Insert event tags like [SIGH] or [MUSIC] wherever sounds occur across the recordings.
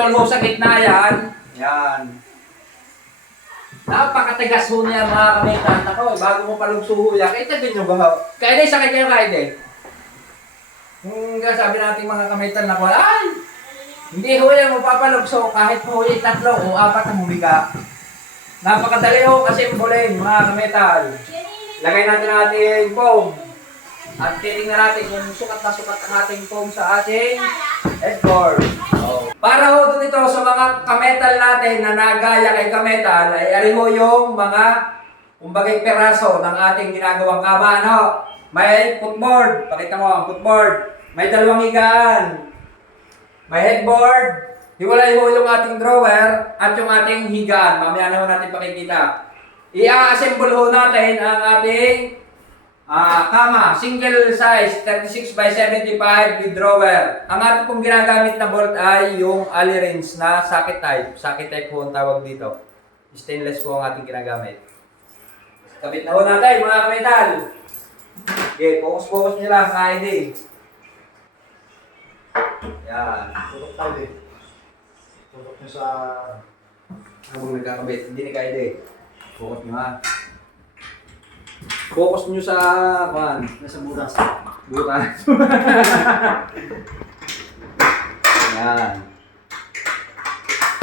Putol ho sa gitna yan. Yan. Napakatigas ho niya mga kamitan. Ako, bago mo palugsuho yan, kita din nyo ba ho? Kaya din, sakit kayo kahit eh. Yung sabi natin mga kamitan na ay, hindi ho yan mapapalugso kahit po yung tatlo o apat na humiga. Napakadali ho kasi bulin mga kamitan. Lagay natin natin foam. At titingnan natin yung sukat na sukat ang ating foam sa ating headboard. Para ho dito sa mga kametal natin na nagaya kay kametal, ay ari ho yung mga kumbagay peraso ng ating ginagawang kama. Ano? May footboard. Pakita mo ang footboard. May dalawang higaan. May headboard. Hiwalay ho yung ating drawer at yung ating higaan. Mamaya na ho natin pakikita. I-assemble ho natin ang ating Ah, kama, single size, 36 by 75 with drawer. Ang ating pong ginagamit na bolt ay yung alley range na socket type. Socket type po ang tawag dito. Stainless po ang ating ginagamit. Kabit na ho natin mga kametal. Okay, focus-focus nyo lang, kahit eh. Yan. Tutok tayo eh. Tutok nyo sa... Habang nagkakabit, hindi ni kaya eh. Focus nyo ha. Focus nyo sa, kan, Nasa buras. Butas. [LAUGHS] Yan.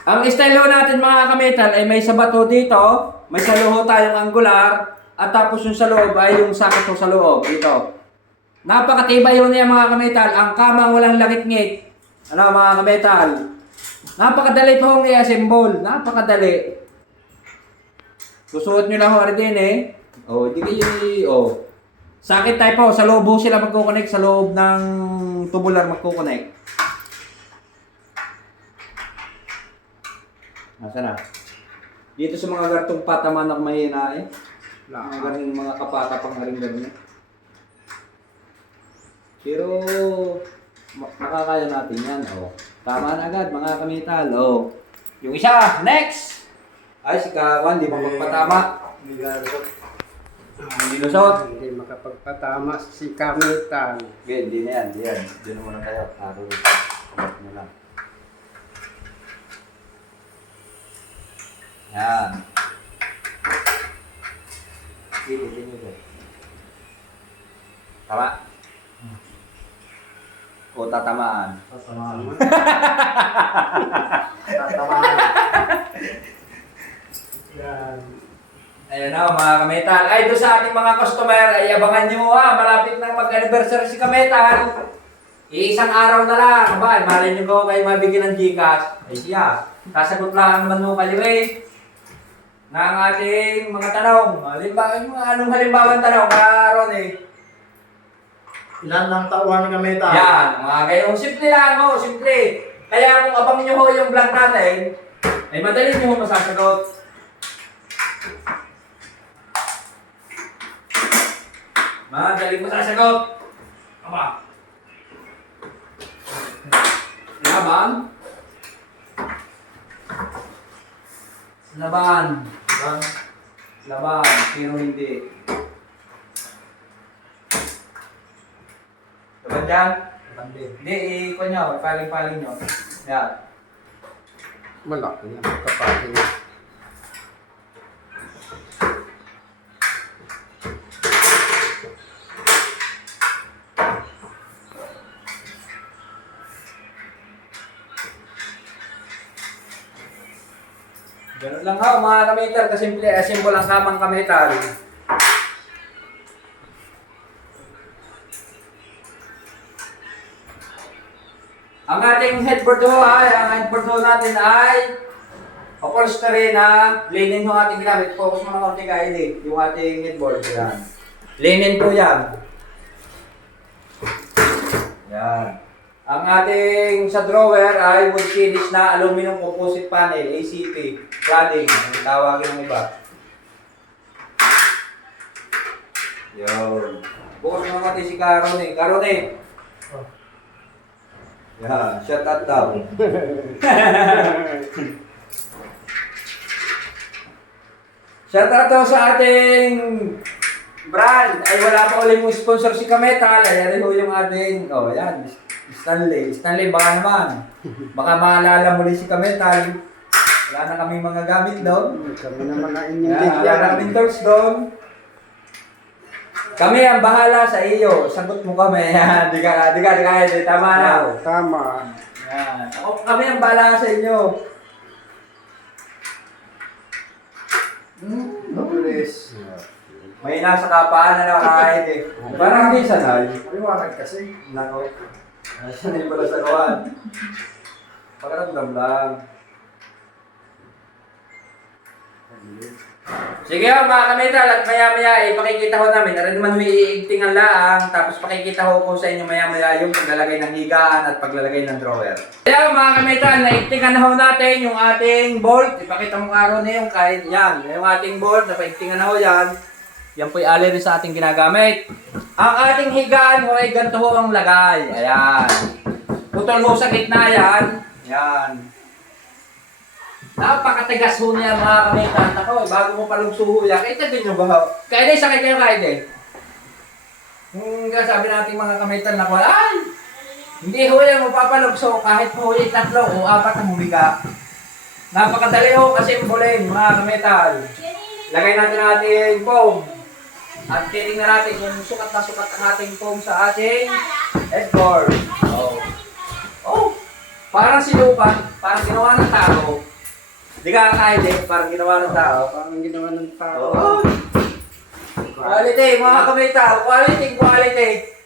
Ang ho natin mga kametal ay may sabato dito, may saluho tayong angular, at tapos yung sa loob ay yung sakit ho sa loob, dito. Napakatibay ho niya mga kametal, ang kamang walang langit-ngit. Ano mga kametal? Napakadali po i-assemble, napakadali. Susuot nyo lang ho din eh. Oh, di kayo, oh. Sakit type po, sa loob ho sila magkukonek, sa loob ng tubular magkukonek. Nasa na? Dito sa mga gartong pataman ako mahina eh. Mga galing mga kapata pang haring ganyan. Pero, ma- makakaya natin yan, oh. Tama na agad, mga kamital, oh. Yung isa, next! Ay, si Kawan, di ba magpatama? Hindi Hindi lusot. Hindi makapagpatama si Kamitan. Okay, hindi na yan, hindi yan. Hindi na muna tayo. Aro, kumat nyo lang. Yan. Sige, tingin nyo. Tama? O tatamaan? Tatamaan. [LAUGHS] Tatamaan. Yan. Ayan na mga kametal. Ay, doon sa ating mga customer, ay abangan nyo ha. Malapit na mag-anniversary si kametal. Iisang araw na lang. Aba, malay nyo ko kayo mabigyan ng Gcash. Ay siya. Sasagot lang naman mo kayo eh. Na ang ating mga tanong. Halimbawa, yung anong halimbawa tanong, karon eh. Ilan lang tauhan kami tayo? Yan, mga kayo. Simple lang ho, simple. Kaya kung abang nyo ho yung vlog natin, ay madali nyo ho masasagot. Madali masasagot. Aba. Laban. Laban. Yan. Laban, pero hindi. Laban dyan? Bandi. Hindi, i-ikon nyo, ipaling-paling nyo. Yan. Malaki na kapatid. Ganun lang ha, mga kameter, kasimple, assemble ang kamang kametal. Ang ating headboard ho ay, ang headboard ho natin ay upholstery na linen ho ating ginamit. Focus mo ng konti kain eh, yung ating headboard. Yan. Linen po yan. Yan. Ang ating sa drawer ay wood finish na aluminum composite panel, ACP, cladding, ang tawagin ng iba. Yun. Bukas naman si Caron eh. Caron eh. Yan, shut that down. Shout out daw sa ating brand. Ay wala pa ulit yung sponsor si Kametal. Ayan rin ho yung ating, oh yan. Stanley. Stanley, baka naman. Baka maalala mo rin si Kametal. Wala na kaming mga gamit doon. Kami naman na inyong wala na kaming doors doon. Kami ang bahala sa iyo. Sagot mo kami. Yan, [LAUGHS] di ka, di ka, di ka, di, tama na. Oo, tama. Yan. Ako, kami ang bahala sa inyo. Hmm, mabilis. May nasa kapaan na nakakain eh. Parang hindi sanay. Maliwanag kasi. Nako. [LAUGHS] Sanay pala sa kawan. Pakaramdam lang. Sige ho mga kamital at maya maya ipakikita ho namin. Narin naman umiigtingan laang tapos pakikita ho ko sa inyo maya maya yung paglalagay ng higaan at paglalagay ng drawer. Kaya mga kamital, naigtingan na ho natin yung ating bolt. Ipakita mo karo na yung kahit yan. Yung ating bolt, napaigtingan na ho yan. Yan po ali rin sa ating ginagamit. Ang ating higaan ho ay ganito ho ang lagay. Ayan. Putol ho sa gitna yan. Yan. Napakatigas ho niya mga kamitan. Ako, eh, bago mo palugsuho yan, kita din nyo ba? Kaya din, sakit kayo kahit eh. Kung sabi natin mga kamitan na ko, ay! Hindi ho yan mapapalugso kahit po yung tatlo o apat ang humiga. Napakadali ho kasi bulin mga kamitan. Lagay natin ang ating foam. At titingnan natin kung sukat na sukat ang ating foam sa ating headboard. Oh. Oh! Parang sinupan, parang ginawa ng tao. Di ka kakain eh, parang ginawa ng tao. Parang ginawa ng tao. Oo. Quality, mga kamay tao. Quality, quality.